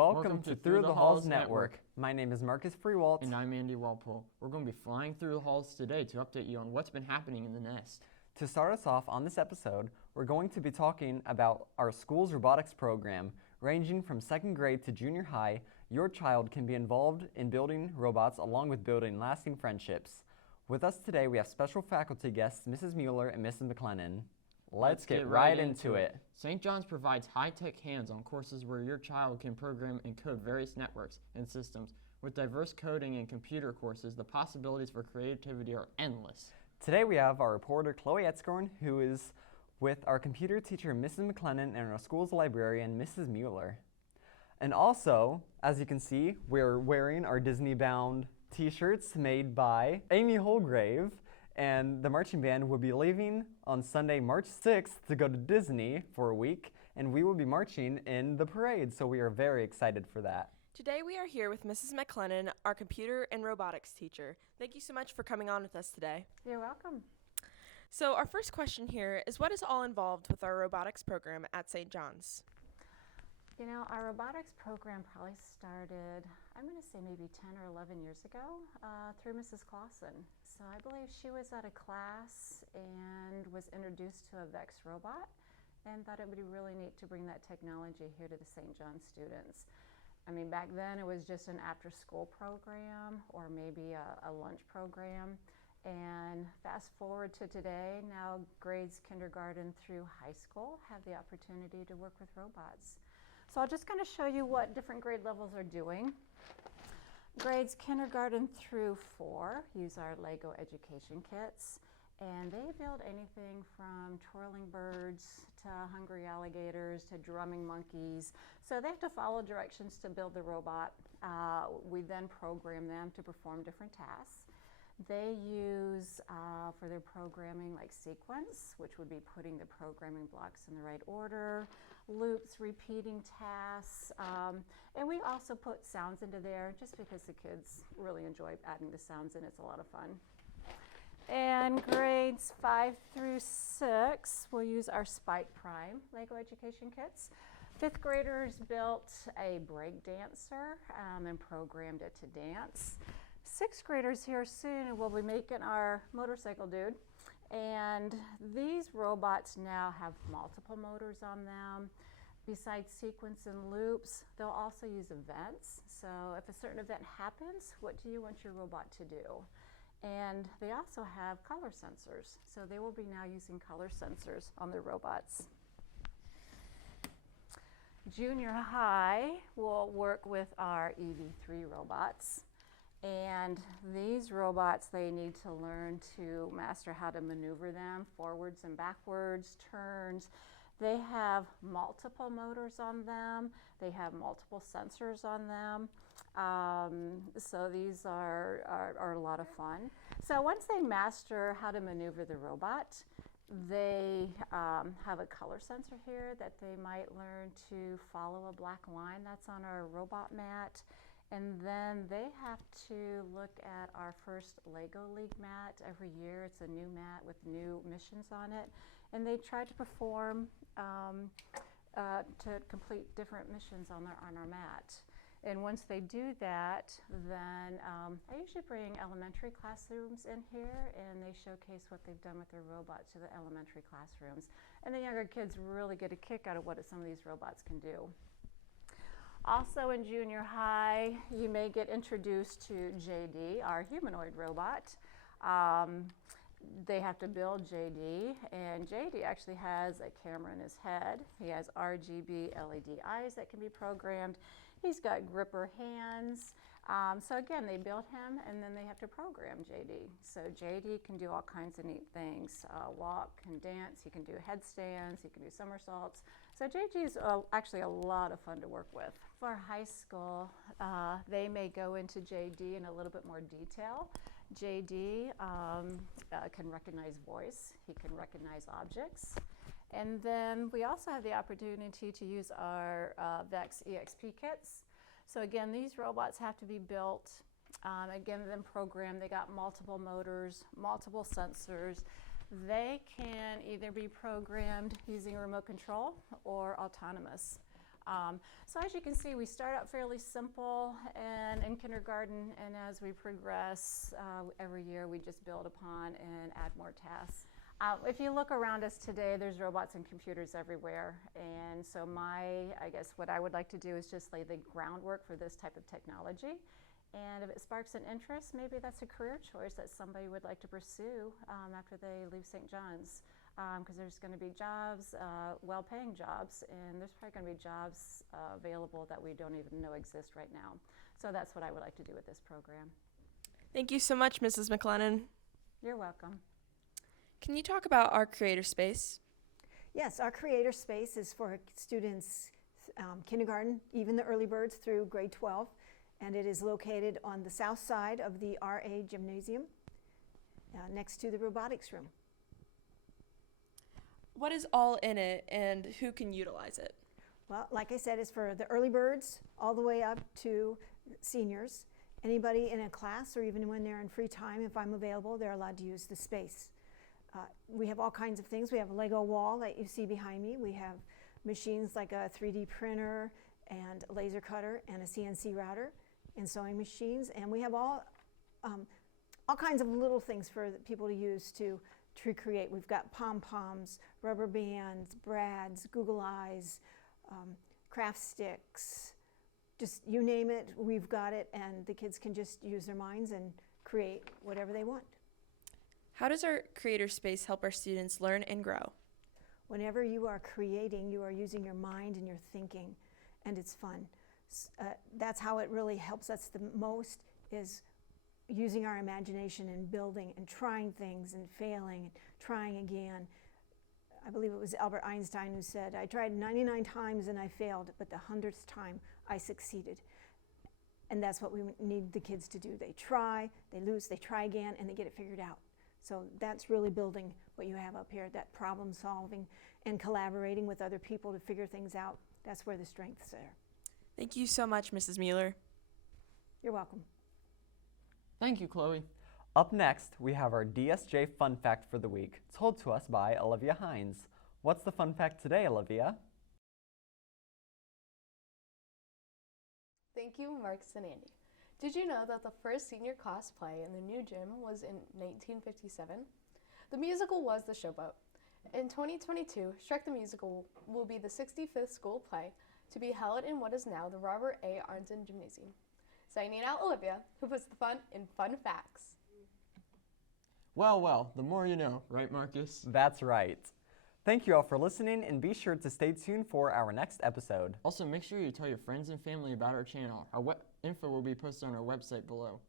Welcome to Through the Halls Network. My name is Marcus Freewalt. And I'm Andy Walpole. We're going to be flying through the halls today to update you on what's been happening in the nest. To start us off on this episode, we're going to be talking about our school's robotics program. Ranging from second grade to junior high, your child can be involved in building robots along with building lasting friendships. With us today, we have special faculty guests, Mrs. Mueller and Mrs. McLennan. Let's get right into it. St. John's provides high-tech hands-on courses where your child can program and code various networks and systems. With diverse coding and computer courses, the possibilities for creativity are endless. Today we have our reporter, Chloe Etzkorn, who is with our computer teacher, Mrs. McLennan, and our school's librarian, Mrs. Mueller. And also, as you can see, we're wearing our Disney-bound t-shirts made by Amy Holgrave. And the marching band will be leaving on Sunday, March 6th to go to Disney for a week, and we will be marching in the parade, so we are very excited for that. Today we are here with Mrs. McLennan, our computer and robotics teacher. Thank you so much for coming on with us today. You're welcome. So our first question here is, what is all involved with our robotics program at St. John's? You know, our robotics program probably started, I'm going to say maybe 10 or 11 years ago through Mrs. Clausen. So I believe she was at a class and was introduced to a Vex robot and thought it would be really neat to bring that technology here to the St. John students. I mean, back then it was just an after-school program or maybe a lunch program. And fast forward to today, now grades kindergarten through high school have the opportunity to work with robots. So I'll just kind of show you what different grade levels are doing. Grades kindergarten through 4 use our Lego education kits, and they build anything from twirling birds to hungry alligators to drumming monkeys. So they have to follow directions to build the robot. We then program them to perform different tasks. They use, for their programming, like sequence, which would be putting the programming blocks in the right order, loops, repeating tasks, and we also put sounds into there just because the kids really enjoy adding the sounds in. It's a lot of fun. And grades 5 through 6 will use our Spike Prime Lego education kits. 5th graders built a break dancer and programmed it to dance. 6th graders here soon will be making our motorcycle dude. And these robots now have multiple motors on them. Besides sequence and loops, they'll also use events. So if a certain event happens, what do you want your robot to do? And they also have color sensors. So they will be now using color sensors on their robots. Junior high will work with our EV3 robots. And these robots, they need to learn to master how to maneuver them forwards and backwards, turns. They have multiple motors on them. They have multiple sensors on them. So these are a lot of fun. So once they master how to maneuver the robot, they have a color sensor here that they might learn to follow a black line that's on our robot mat. And then they have to look at our first Lego League mat every year. It's a new mat with new missions on it. And they try to perform, to complete different missions on our mat. And once they do that, then I usually bring elementary classrooms in here and they showcase what they've done with their robots to the elementary classrooms. And the younger kids really get a kick out of what some of these robots can do. Also in junior high, you may get introduced to JD, our humanoid robot. They have to build JD, and JD actually has a camera in his head. He has RGB LED eyes that can be programmed. He's got gripper hands. So again, they build him and then they have to program JD. So JD can do all kinds of neat things. Walk, can dance, he can do headstands, he can do somersaults. So JD is actually a lot of fun to work with. For high school, they may go into JD in a little bit more detail. JD can recognize voice, he can recognize objects. And then we also have the opportunity to use our Vex Exp Kits. So again, these robots have to be built, again, then programmed. They got multiple motors, multiple sensors. They can either be programmed using remote control or autonomous. So as you can see, we start out fairly simple and in kindergarten, and as we progress every year, we just build upon and add more tasks. If you look around us today, there's robots and computers everywhere, and so I guess what I would like to do is just lay the groundwork for this type of technology. And if it sparks an interest, maybe that's a career choice that somebody would like to pursue after they leave St. John's. Because there's going to be jobs, well-paying jobs, and there's probably going to be jobs available that we don't even know exist right now. So that's what I would like to do with this program. Thank you so much, Mrs. McLennan. You're welcome. Can you talk about our creator space? Yes, our creator space is for students kindergarten, even the early birds through grade 12, and it is located on the south side of the RA Gymnasium next to the robotics room. What is all in it and who can utilize it? Well, like I said, it's for the early birds all the way up to seniors. Anybody in a class or even when they're in free time, if I'm available, they're allowed to use the space. We have all kinds of things. We have a Lego wall that you see behind me. We have machines like a 3D printer and a laser cutter and a CNC router and sewing machines. And we have all kinds of little things for people to use to create. We've got pom-poms, rubber bands, brads, Google Eyes, craft sticks, just you name it, we've got it, and the kids can just use their minds and create whatever they want. How does our creator space help our students learn and grow? Whenever you are creating, you are using your mind and your thinking, and it's fun. That's how it really helps us the most, is using our imagination and building and trying things and failing and trying again. I believe it was Albert Einstein who said, I tried 99 times and I failed, but the 100th time I succeeded. And that's what we need the kids to do. They try, they lose, they try again, and they get it figured out. So that's really building what you have up here, that problem solving and collaborating with other people to figure things out. That's where the strength's are. Thank you so much, Mrs. Mueller. You're welcome. Thank you, Chloe. Up next, we have our Dsj Fun Fact for the week, told to us by Olivia Hines. What's the fun fact today, Olivia? Thank you, Marks and Andy. Did you know that the first senior class play in the new gym was in 1957? The musical was The Showboat. In 2022, Shrek the Musical will be the 65th school play to be held in what is now the Robert A. Arnton Gymnasium. Signing out, Olivia, who puts the fun in fun facts. Well, well, the more you know, right, Marcus? That's right. Thank you all for listening, and be sure to stay tuned for our next episode. Also, make sure you tell your friends and family about our channel. Our info will be posted on our website below.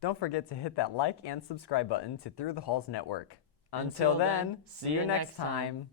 Don't forget to hit that like and subscribe button to Through the Halls Network. Until then, see you next time.